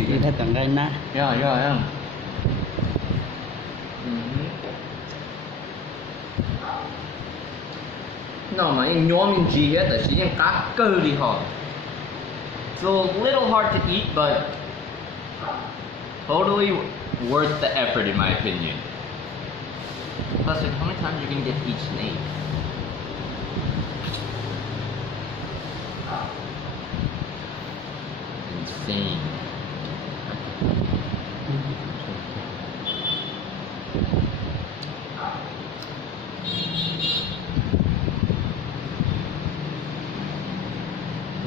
Ini datang cái na. Yeah, yeah, yeah. Nó mà anh nhóm mình chỉ hết là chỉ anh cá cơ đi họ. It's a little hard to eat, but totally worth the effort in my opinion. Plus, how many times you can get each snake? Insane.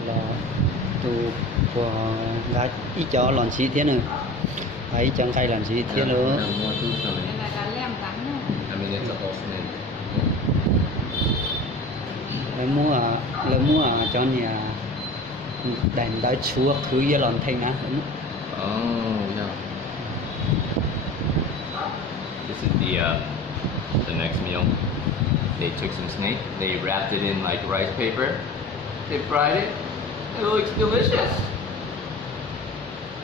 Là tu của gái ít cho làm gì thế nữa, ấy chẳng khai làm gì thế nữa. Cái này là lem cắn nhá. I mean, it's a whole snake. Lấy mua cho nhà đèn đá chúa cứ giờ làm thành á. Oh, yeah. This is the next meal. They took some snake, they wrapped it in like rice paper, they fried it. It looks delicious.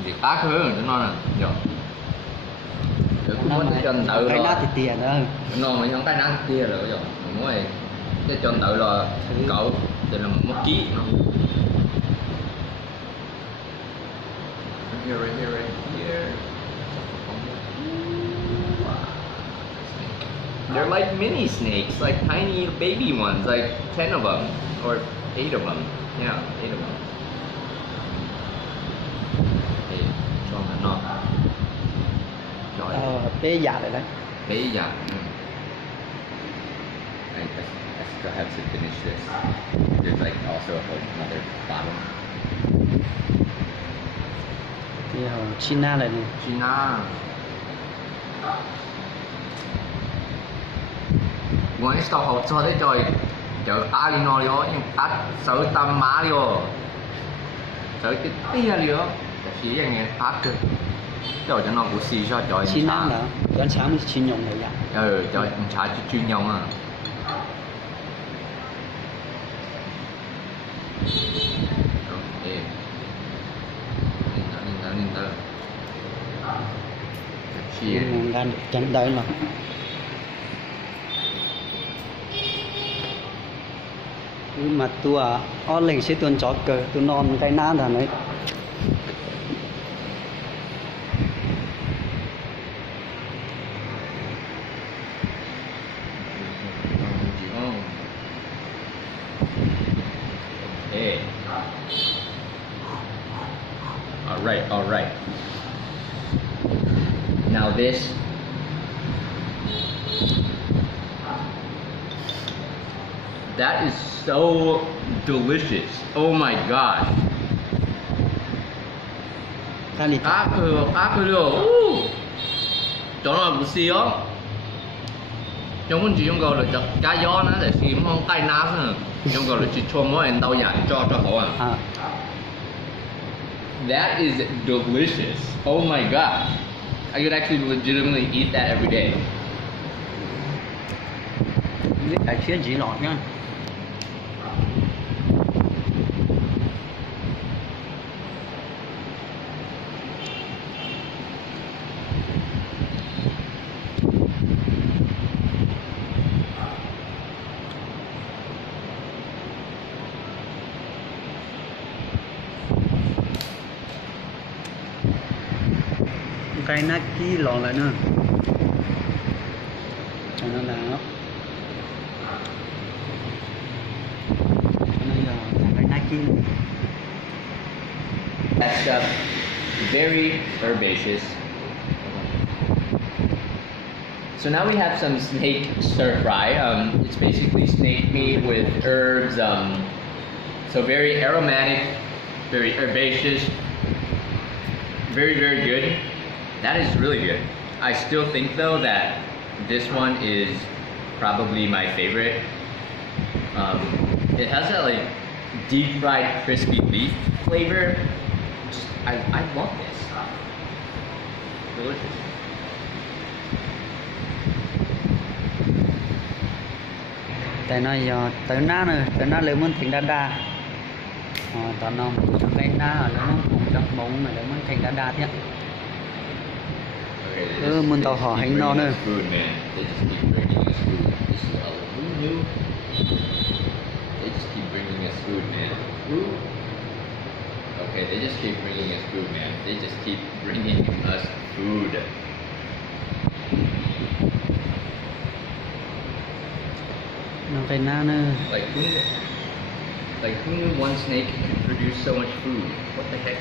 Thì khác hơn, nó ngon à. Dạ. Cũng có chân tự Cái rồi. nát thì tiền đó. Nó mà không cái nát kia rồi rồi. Mỗi cái chân tự rồi cậu thì là mất ký nó. Here, right here, right here. They're like mini snakes, like tiny baby ones, like 10 of them, or 8 of them. Yeah, 8 of them. Hey, cho nó non. Bé già rồi đấy. Bây giờ. I still have to finish this. There's like also another bottom. Thì China này nè. China. Ngoài sau học cho đấy trời, chợ ta đi nói đó, nhưng ta sợ tâm má đi rồi, sợ cái tia đi đó, chỉ là nghe phát cơ, trời cho nó cũng xì cho trời. China là con sáng mới chuyên用嚟㗎. Trời trả chuyên用à. Nhìn ta. Chia. Mình đang chẳng đợi mà. Nhưng mà tôi ở lên sẽ tuần chó cờ tôi non cái ná là đấy. Okay. All right. Now this. That is so delicious. Oh my gosh. Cái này Cá cơ được. Chỗ nào cũng xì á. Trong con chỉ trong gọi là cá gió nó để xì không tay nát nữa. Trong gọi là chỉ cho mỗi anh đau nhạt cho khẩu à. That is delicious. Oh my god. I could actually legitimately eat that every day. biết cái phía chỉ lọt nha. Cái nát ký lọt lại nữa. Cho nó là nó. Bây giờ cái nát ký. That stuff, very herbaceous. So now we have some snake stir fry. It's basically snake meat with herbs. So very aromatic, very herbaceous, very, very good. That is really good. I still think though that this one is probably my favorite. It has that like deep fried crispy beef flavor. Just I love this. Delicious. Tại nó giờ tới ná nữa, tới ná lên muốn thành đa đa. tao nom trong cái na nó cũng trong bóng này nó thành đá đá thế. Okay, they just, Mình they tao just hỏi keep hành no bringing nữa. us food, man. They just keep bringing us food. This is who knew? They just keep bringing us food, man. Who? Okay, they just keep bringing us food, man. They just keep bringing us food. Nó cái na nữa. Like who knew one snake could produce so much food? What the heck?